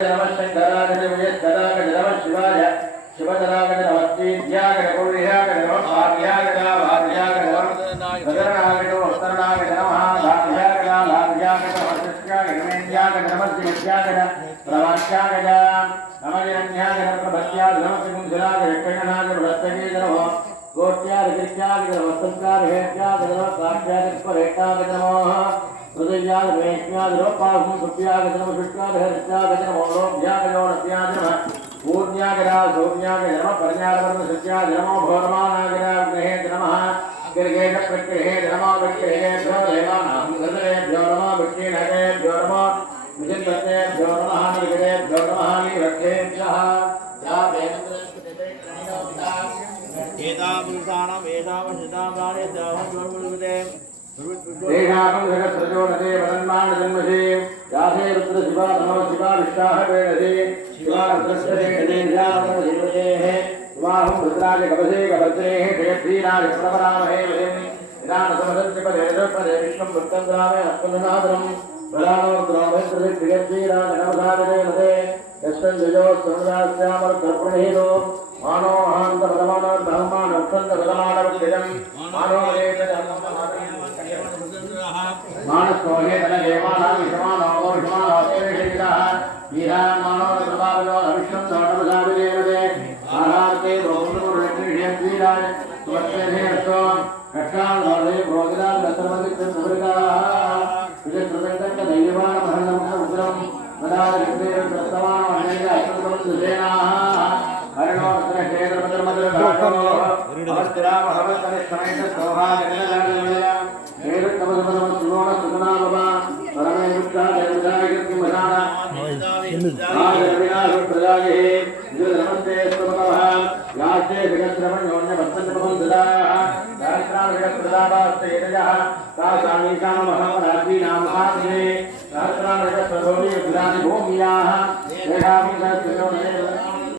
नमः शंकराय नमः नमः शिवाय शिवतराय नमः तीर्याय नमः नमः भाग्याय नमः भाग्याय नमः गगनाय नमः उत्तराय नमः भाग्याय नमः भाग्याय नमः सत्याय नमेन्द्याय नमः दिव्याय नमः प्रवाक्याय नमः यज्ञाय नमः प्रभत्याय नमः सिंहराय यक्षगणाय वृत्तगे नमः गोत्याय विद्याय नमः संस्कार हेत्याय नमः काट्याय परेटाय नमः हृदयाद वेश्याद रोपाहुं सुप्याद नमः शुष्काद हरित्याद नमः लोभ्याद नमः नमः पूर्ण्यागरा सौम्याग नमः परण्यावरण सत्याद नमः भौरमानागरा ग्रहे नमः गिर्गेण प्रकृहे नमः विक्रिहे भ्यो देवानां हृदयेभ्यो नमः विक्रिणहेभ्यो नमः विचिन्ततेभ्यो नमः निर्गरेभ्यो नमः निरक्षेभ्यः या वेदां पुरुषाणां वेदावशितां प्राणेभ्यः ज्योतिर्विदे देहाकं जगत्प्रचोदते वदन्मान जन्मसे यासे रुद्र शिवा नमो शिवा विष्टाः वेदसे शिवा रुद्रस्य देव्यां देवतेः शिवाहं रुद्राय कवसे कवत्रेः जयश्रीराय प्रणवरामहे वदेमि निरानसमदस्य पदे विष्णुं वृत्तन्द्रामे अस्मन्नादरं वदानो रुद्राभेन्द्रसे जयश्रीराय नवधारणे वदे यस्मिन् जयोत्सवदास्यामर्तर्पणेनो मानो महान्तपदमानो धर्मान् अर्थन्तपदमानवद्यजं मानो मानसोहे तनदेवानां विषमानो विषमानोऽतेषितः वीरान्मानो प्रभावयो अविष्णं सोटमसाविदेवते आहार्ते भोगुरुरेक्षीराय सुवत्सेने अष्टो कक्षान् नोदे भोगिरान् दशरमदित्यसुभृताः विजयप्रदत्तक दैवानमहन्नमः उग्रं मदादिक्तेन प्रस्तवानमहनैः अष्टसमुद्रसेनाः हरिणो रत्नक्षेत्रमधुरमधुरघाटो अवस्थिरामहवस्तनिष्ठमेष सौभाग्यजनजातवेया सुगोण सुगुणामवा परमे युक्ता देवदायिर्किमजाना आदरविनाश प्रजाये नमस्ते स्तुमतः यास्ते जगद्रमण्योन्य भक्तजपं ददाः सहस्राण जगत्प्रदावास्तेजः सा सामीकामहमराजी नामहात्मे सहस्राण जगत्प्रभोमि विदानि भूम्याः तेषां सहस्रयोने